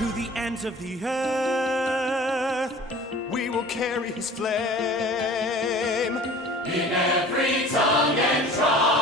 To the ends of the earth, we will carry his flame in every tongue and tribe.